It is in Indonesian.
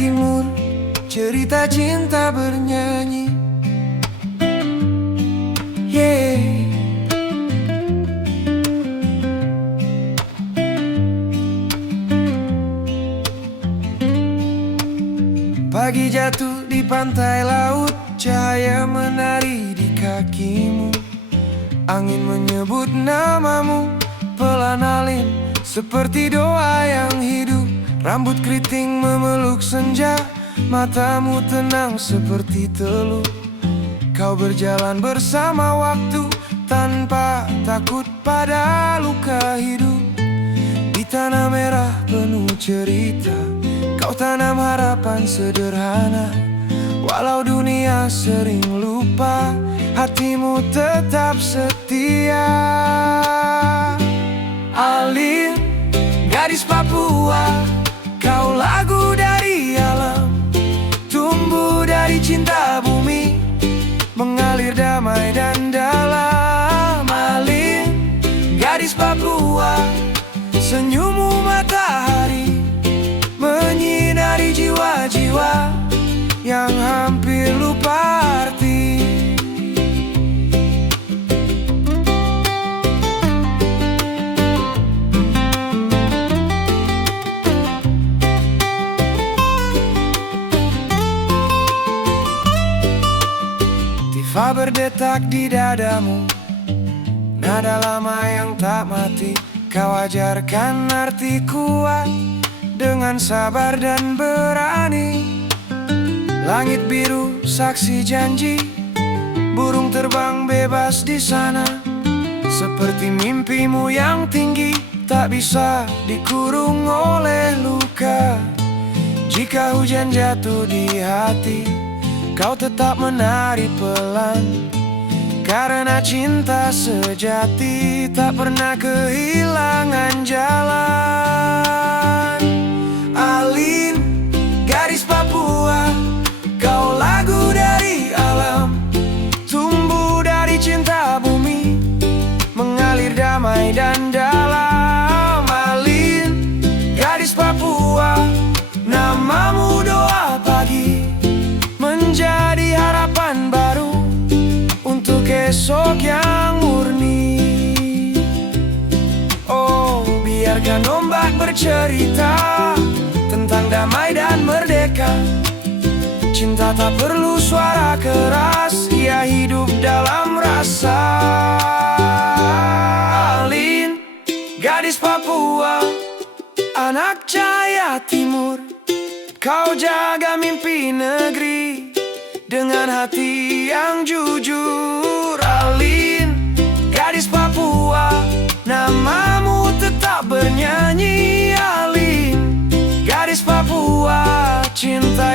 Timur, cerita cinta bernyanyi. Yeah. Pagi jatuh di pantai laut, cahaya menari di kakimu. Angin menyebut namamu, pelan alim seperti doa yang hidup. Rambut keriting memeluk senja, matamu tenang seperti teluk. Kau berjalan bersama waktu, tanpa takut pada luka hidup. Di tanah merah penuh cerita, kau tanam harapan sederhana. Walau dunia sering lupa, hatimu tetap setia. Alin, gadis Papua, kau lagu dari alam, tumbuh dari cinta bumi, mengalir damai dan dalam. Alin, gadis Papua, senyummu matahari, menyinari jiwa-jiwa yang hampir lupa arti. Tifa berdetak di dadamu, nada lama yang tak mati. Kau ajarkan arti kuat dengan sabar dan berani. Langit biru saksi janji, burung terbang bebas di sana. Seperti mimpimu yang tinggi, tak bisa dikurung oleh luka. Jika hujan jatuh di hati, kau tetap menari pelan. Karena cinta sejati tak pernah kehilangan jalan. Alin, gadis Papua, kau lagu dari alam, tumbuh dari cinta bumi, mengalir damai dan dalam. Alin, gadis Papua, namamu doa pagi, menjadi harapan baru untuk esok yang murni. Oh, biarkan ombak bercerita tentang damai dan merdeka. Cinta tak perlu suara keras, ia hidup dalam rasa. Alin, gadis Papua, anak cahaya timur, kau jaga mimpi negeri dengan hati yang jujur. Alin, gadis Papua, namamu tetap bernyanyi. Alin, gadis Papua, cinta